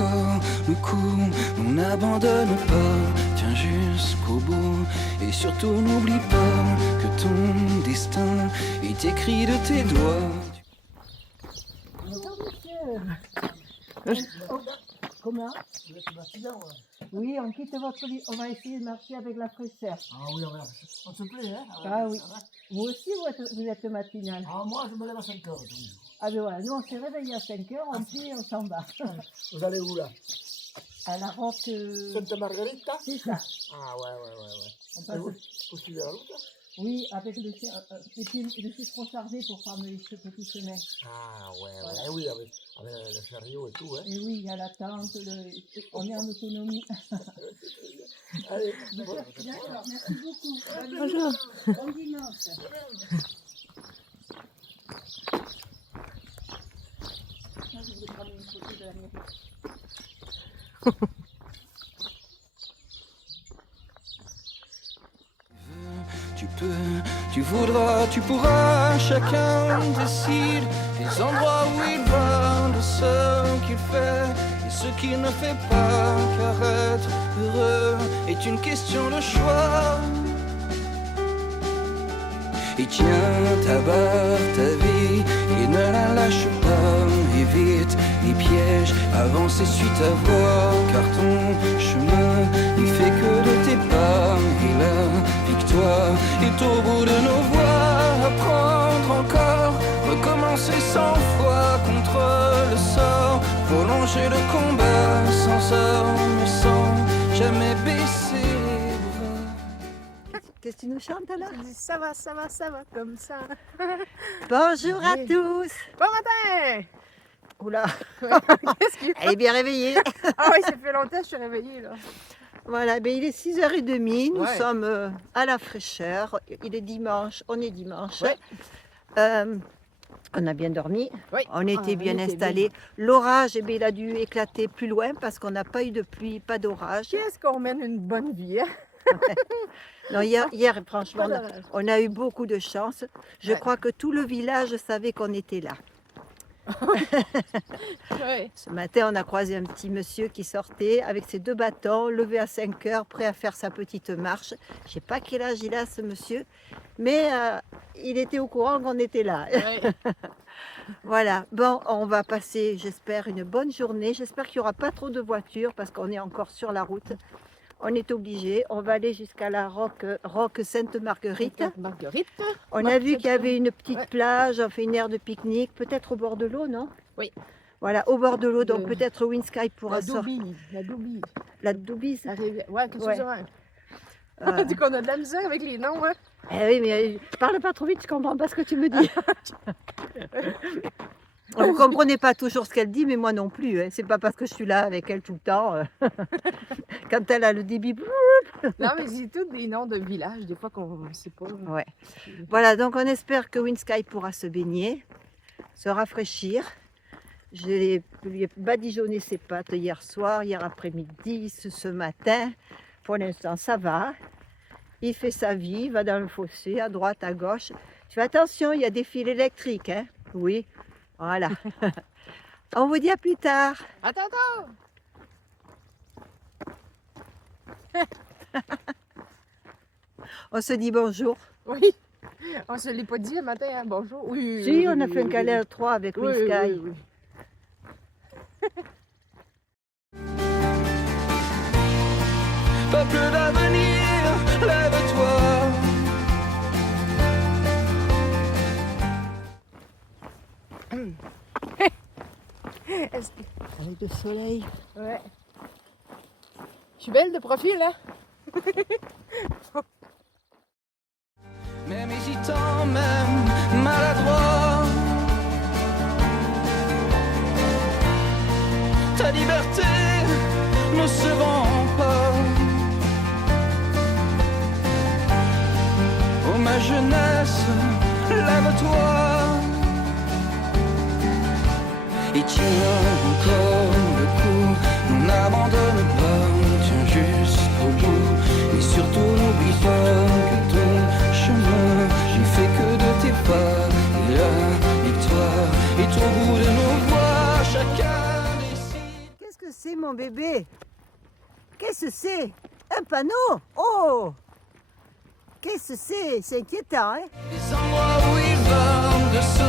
encore le coup, on n'abandonne pas, tiens jusqu'au bout. Et surtout n'oublie pas que ton destin est écrit de tes doigts. Comment? Oui, on quitte votre lit. On va essayer de marcher avec la fraîcheur. Ah oui, on se plaît, hein? Ah oui. Vous aussi, vous êtes matinal? Ah, moi, je me lève à 5 heures. Ah ben voilà, nous on s'est réveillés à 5 heures, on plie et on s'en va. Vous allez où, là? À la roque... Sainte-Marguerite, là? C'est ça. Ah, ouais. On passe... Vous suivez la route, là? Oui, avec le... Et puis je suis trop chargée pour prendre ce petit chemin. Ah, ouais, Voilà. oui, avec le chariot et tout, hein? Et oui, il y a la tente, on est en autonomie. Allez, D'accord, merci beaucoup. Bonjour. Bon dimanche. Moi, je voulais prendre une photo de la mairie. Tu peux, tu voudras, tu pourras, chacun décide des endroits où il va, de ce qu'il fait et ce qu'il ne fait pas, car être heureux est une question de choix. Et tiens ta barre, ta vie, et ne la lâche pas, évite les pièges, avance et suis ta voie, car ton chemin il fait que de tes pas, et la victoire est au bout de nos voies, apprendre encore, recommencer 100 fois contre le sort, prolonger le combat sans armes, sans jamais baisser les bras. Qu'est-ce que tu nous chantes alors? Ça va, comme ça. Bonjour à Oui. tous. Bon matin! Oula, Qu'est-ce qu'il elle est bien réveillée. Ah oui, ça fait longtemps que je suis réveillée là. Voilà, ben il est 6h30, nous Ouais. sommes à la fraîcheur. Il est dimanche, on est dimanche. Ouais. On a bien dormi, Oui. on était bien on était installés. L'orage, eh bien, il a dû éclater plus loin parce qu'on n'a pas eu de pluie, pas d'orage. Qu'est-ce qu'on mène une bonne vie, hein? Non, hier, franchement, Pas d'orage. on a eu beaucoup de chance. Je Ouais. crois que tout le village savait qu'on était là. Oui. Ce matin, on a croisé un petit monsieur qui sortait avec ses 2 bâtons, levé à 5 heures, prêt à faire sa petite marche. Je ne sais pas quel âge il a, ce monsieur, mais il était au courant qu'on était là. Voilà, bon, on va passer, j'espère, une bonne journée. J'espère qu'il n'y aura pas trop de voitures parce qu'on est encore sur la route. On est obligé. On va aller jusqu'à la roque Sainte-Marguerite. Marguerite. On a vu qu'il y avait une petite Ouais. plage, on fait une aire de pique-nique, peut-être au bord de l'eau, non? Oui. Voilà, au bord de l'eau, donc Le- peut-être Windsky pourra La sortir. Doubie. La Doubie. La Doubise. La rivière. Ouais, qu'est-ce que Ouais. c'est vrai? Euh, Tu qu'on a de la misère avec les noms, hein? oui, mais parle pas trop vite, je comprends pas ce que tu me dis. Vous comprenez pas toujours ce qu'elle dit, mais moi non plus. Hein. C'est pas parce que je suis là avec elle tout le temps. Quand elle a le débit. Non, mais c'est tous des noms de villages, des fois qu'on ne sait pas. Ouais. Voilà, donc on espère que Windsky pourra se baigner, se rafraîchir. Je lui ai badigeonné ses pattes hier soir, hier après-midi, ce matin. Pour l'instant, ça va. Il fait sa vie, il va dans le fossé, à droite, à gauche. Tu fais attention, il y a des fils électriques. Hein? Oui, voilà. On vous dit à plus tard. Attends! On se dit bonjour. Oui. On se l'est pas dit le matin, hein? Bonjour. Oui. Si, on a fait un câlin à 3 avec Oui, Windsky. oui. Peuple d'avenir, lève-toi. Est-ce que- Avec le soleil. Ouais. Je suis belle de profil, hein? Même hésitant, même maladroit. Ta liberté ne se vend pas. Oh ma jeunesse, lève-toi. Et tiens encore le coup, n'abandonne pas, tiens jusqu'au bout. Et surtout n'oublie pas que ton chemin, j'ai fait que de tes pas. Et la victoire est au bout de nos voies, chacun décide. Qu'est-ce que c'est mon bébé? Qu'est-ce que c'est? Un panneau? Oh! Qu'est-ce que c'est? C'est inquiétant, hein? Les endroits où il va, de ce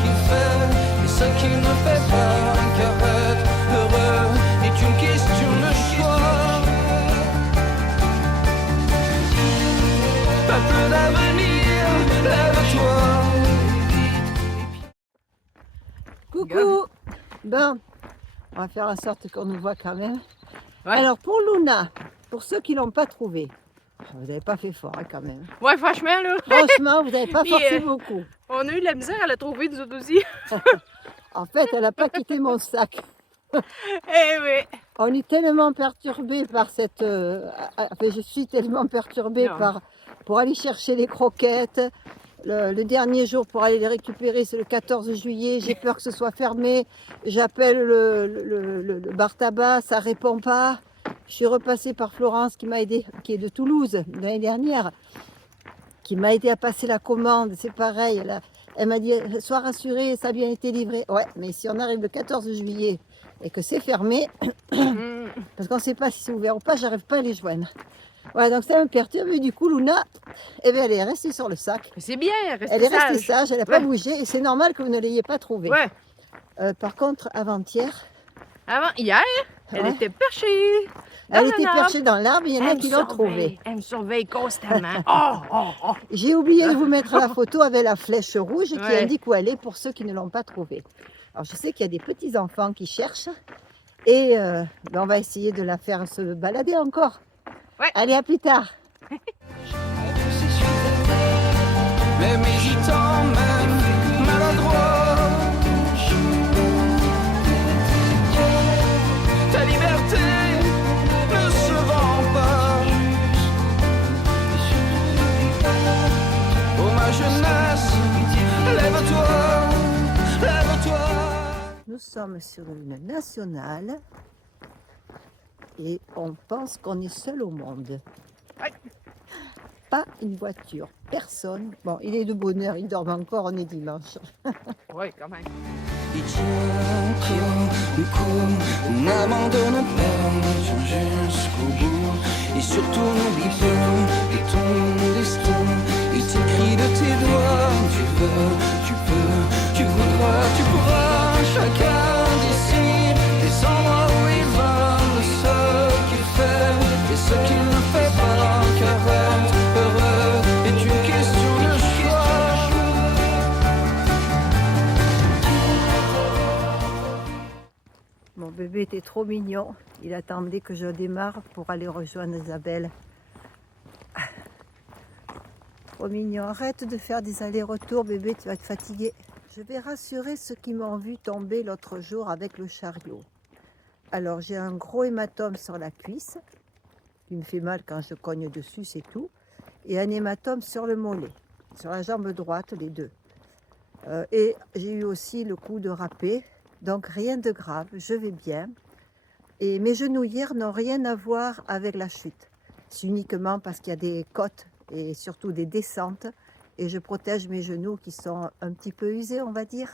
qu'il fait et ce qu'il ne fait pas. Car être heureux est une question de choix. Pas peu d'avenir, lève-toi. Coucou! Bon, on va faire en sorte qu'on nous voit quand même. Ouais. Alors pour Luna, pour ceux qui ne l'ont pas trouvé, vous n'avez pas fait fort hein, quand même. Ouais, franchement, là, Franchement, vous n'avez pas Puis, forcé beaucoup. on a eu de la misère à la trouver, nous autres aussi. En fait, elle n'a pas quitté mon sac. Eh oui. On est tellement perturbés par cette... enfin, je suis tellement perturbée Non. pour aller chercher les croquettes. Le dernier jour pour aller les récupérer, c'est le 14 juillet. J'ai peur que ce soit fermé. J'appelle le bar tabac, ça ne répond pas. Je suis repassée par Florence qui m'a aidée, qui est de Toulouse l'année dernière, qui m'a aidé à passer la commande. C'est pareil, elle m'a dit « Sois rassurée, ça a bien été livré ». Ouais, mais si on arrive le 14 juillet et que c'est fermé, parce qu'on ne sait pas si c'est ouvert ou pas, j'arrive pas à les joindre. Voilà, donc ça me perturbe. Et du coup, Luna, eh bien, elle est restée sur le sac. Mais c'est bien, Elle est restée sage, elle n'a pas Ouais. bougé et c'est normal que vous ne l'ayez pas trouvée. Ouais. Par contre, avant-hier, Hier, elle Ouais. était perchée. elle dans était un arbre. perchée dans l'arbre et il y en a Elle qui me l'ont trouvée. Elle me surveille constamment. Oh. J'ai oublié de vous mettre la photo avec la flèche rouge qui Ouais. indique où elle est pour ceux qui ne l'ont pas trouvée. Alors je sais qu'il y a des petits-enfants qui cherchent et ben, on va essayer de la faire se balader encore. Ouais. Allez, à plus tard. Même hésitant, même maladroit. Ta liberté ne se vend pas. Oh ma jeunesse, lève-toi, lève-toi. Nous sommes sur une nationale et on pense qu'on est seul au monde. Ouais. Pas une voiture, personne. Bon, il est de bonne heure, il dort encore, on est dimanche. Oui, quand même. Et tiens encore le coup, n'abandonne pas, tiens jusqu'au bout. Et surtout n'oublie pas que ton destin est écrit de tes doigts. Tu veux, tu peux, tu voudras, tu pourras. Chacun décide des endroits où il va, de ce qu'il fait et ce qu'il ne fait pas. Car être heureux est une question de choix. Mon bébé était trop mignon. Il attendait que je démarre pour aller rejoindre Isabelle. Trop mignon. Arrête de faire des allers-retours, bébé, tu vas te fatiguer. Je vais rassurer ceux qui m'ont vu tomber l'autre jour avec le chariot. Alors, j'ai un gros hématome sur la cuisse. Il me fait mal quand je cogne dessus, c'est tout. Et un hématome sur le mollet, sur la jambe droite, les deux. Et j'ai eu aussi le coup de râpé. Donc rien de grave, je vais bien. Et mes genouillères n'ont rien à voir avec la chute. C'est uniquement parce qu'il y a des côtes et surtout des descentes. Et je protège mes genoux qui sont un petit peu usés, on va dire.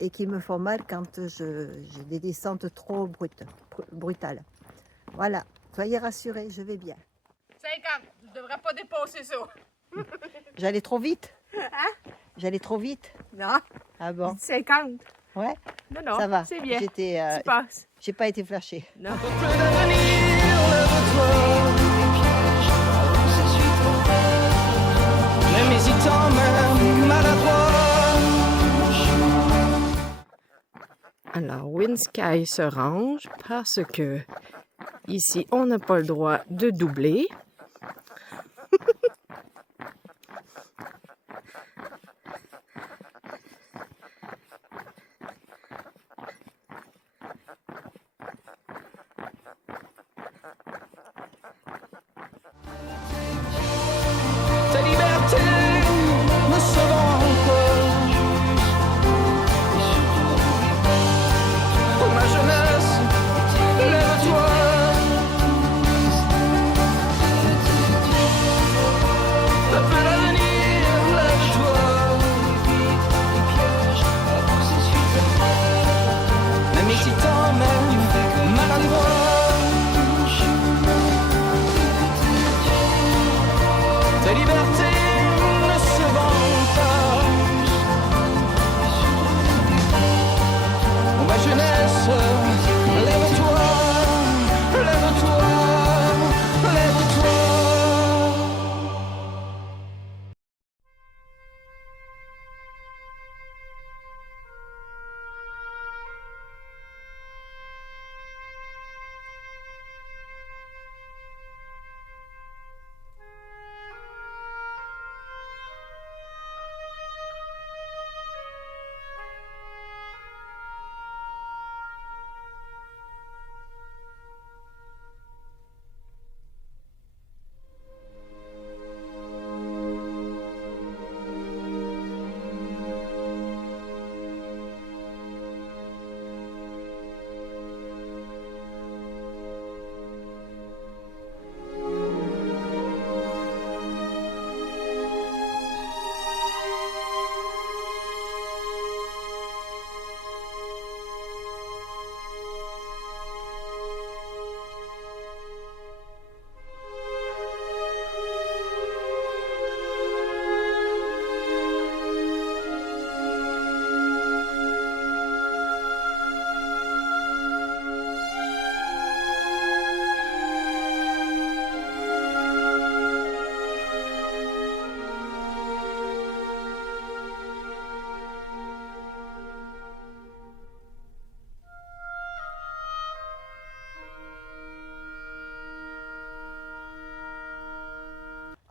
Et qui me font mal quand j'ai des descentes trop brutales. Voilà, soyez rassurés, je vais bien. 50, je devrais pas dépasser ça. J'allais trop vite? Hein? J'allais trop vite? Non, Ah bon? 50. Ouais, Non, ça va. c'est bien. J'étais, Tu passes. j'ai pas été flashée. Non. Peu d'avenir, lève-toi. Même hésitant, même maladroit. Alors, Windsky se range parce que ici, on n'a pas le droit de doubler. Ta liberté ne se vend pas. Oh ma jeunesse, lève-toi.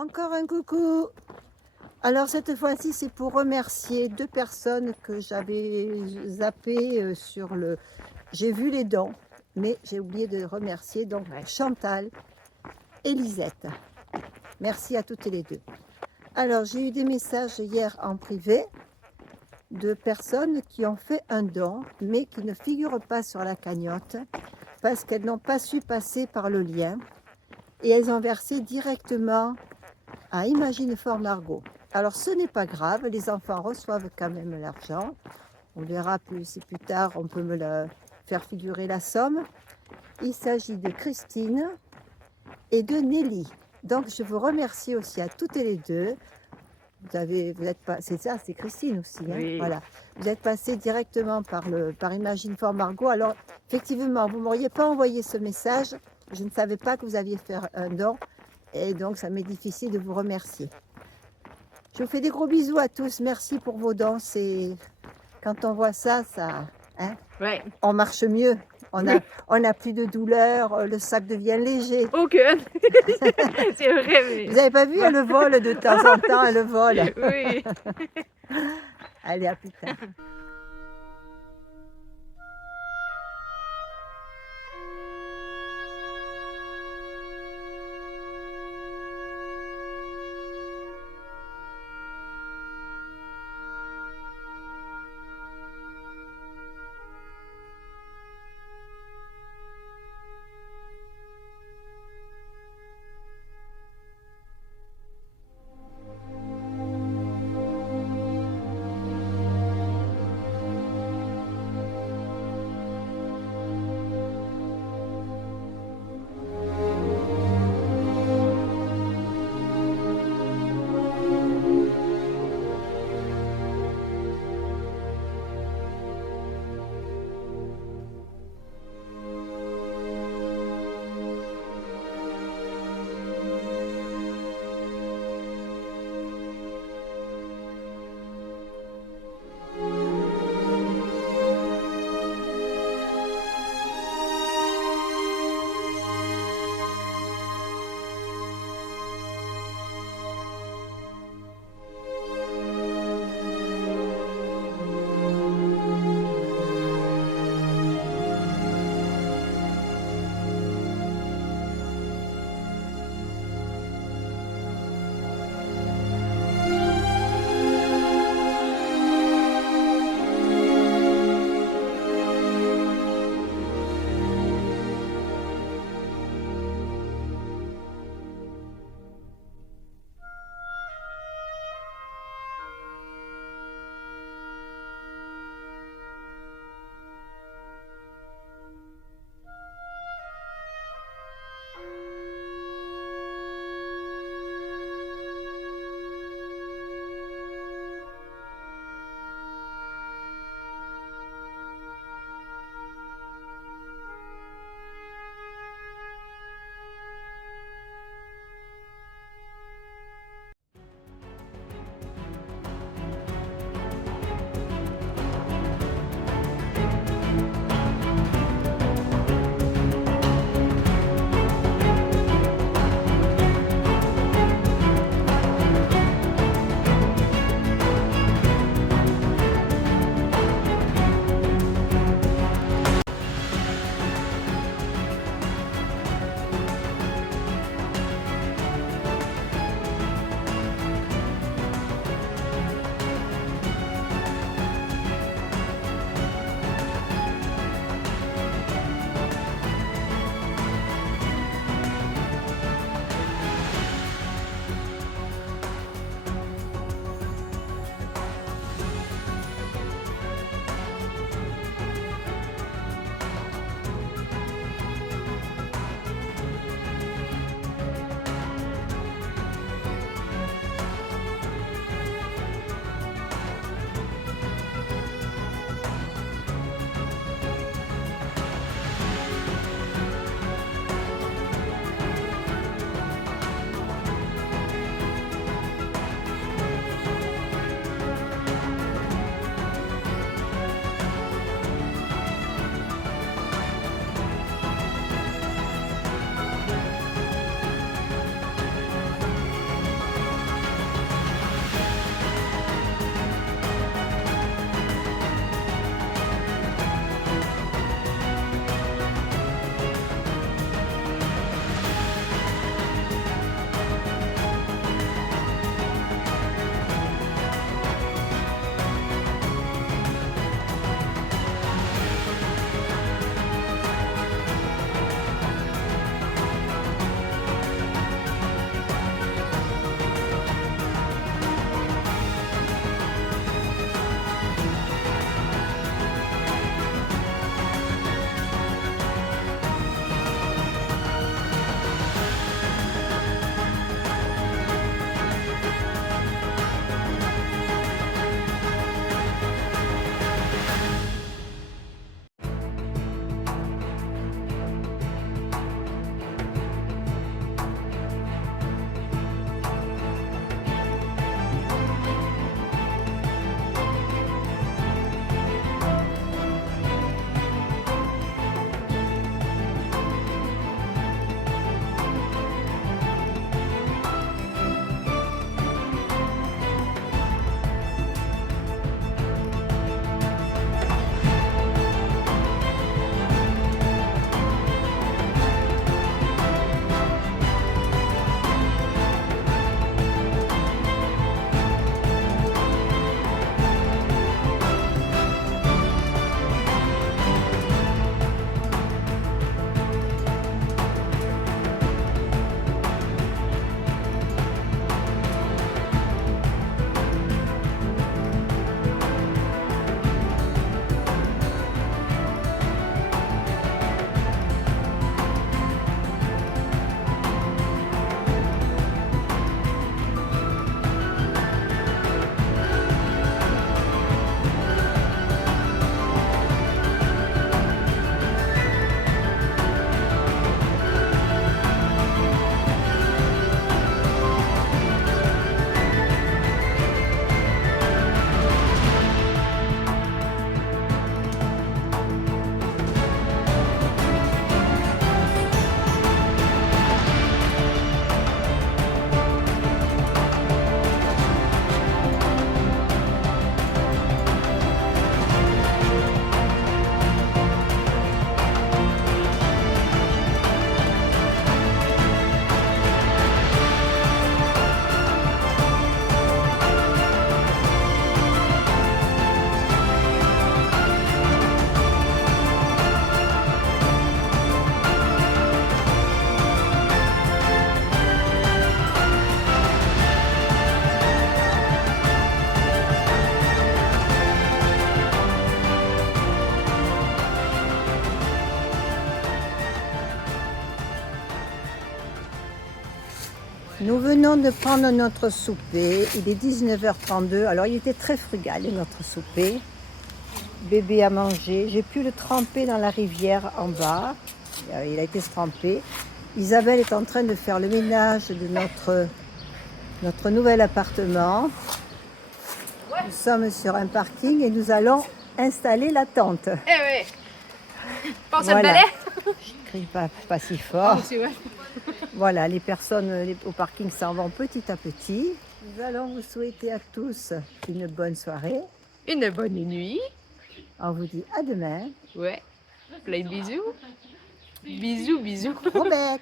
Encore un coucou. Alors cette fois-ci, c'est pour remercier 2 personnes que j'avais zappées sur le... J'ai vu les dons, mais j'ai oublié de remercier. Donc Chantal et Lisette. Merci à toutes les 2. Alors j'ai eu des messages hier en privé de personnes qui ont fait un don, mais qui ne figurent pas sur la cagnotte parce qu'elles n'ont pas su passer par le lien et elles ont versé directement à Imagine Fort Margot. Alors ce n'est pas grave, les enfants reçoivent quand même l'argent. On verra plus tard, on peut me faire figurer la somme. Il s'agit de Christine et de Nelly. Donc je vous remercie aussi à toutes les 2. Vous êtes pas, c'est ça, c'est Christine aussi. Hein, Oui. voilà. Vous êtes passé directement par Imagine Fort Margot. Alors effectivement, vous ne m'auriez pas envoyé ce message. Je ne savais pas que vous aviez fait un don. Et donc ça m'est difficile de vous remercier. Je vous fais des gros bisous à tous. Merci pour vos dons. Quand on voit ça, hein, Ouais. on marche mieux. On a plus de douleur. Le sac devient léger. Aucune. C'est vrai, mais... Vous n'avez pas vu, elle vole de temps en temps, elle vole. Oui. Allez, à plus tard. Nous venons de prendre notre souper. Il est 19h32. Alors, il était très frugal, notre souper. Bébé a mangé. J'ai pu le tremper dans la rivière en bas. Il a été trempé. Isabelle est en train de faire le ménage de notre nouvel appartement. Nous sommes sur un parking et nous allons installer la tente. Eh oui. Pense Voilà. le balai. Je crie pas si fort. Oh, c'est vrai. Voilà, les personnes au parking s'en vont petit à petit. Nous allons vous souhaiter à tous une bonne soirée. Une bonne nuit. On vous dit à demain. Ouais. Plein de bisous. Bisous, bisous. Gros bec.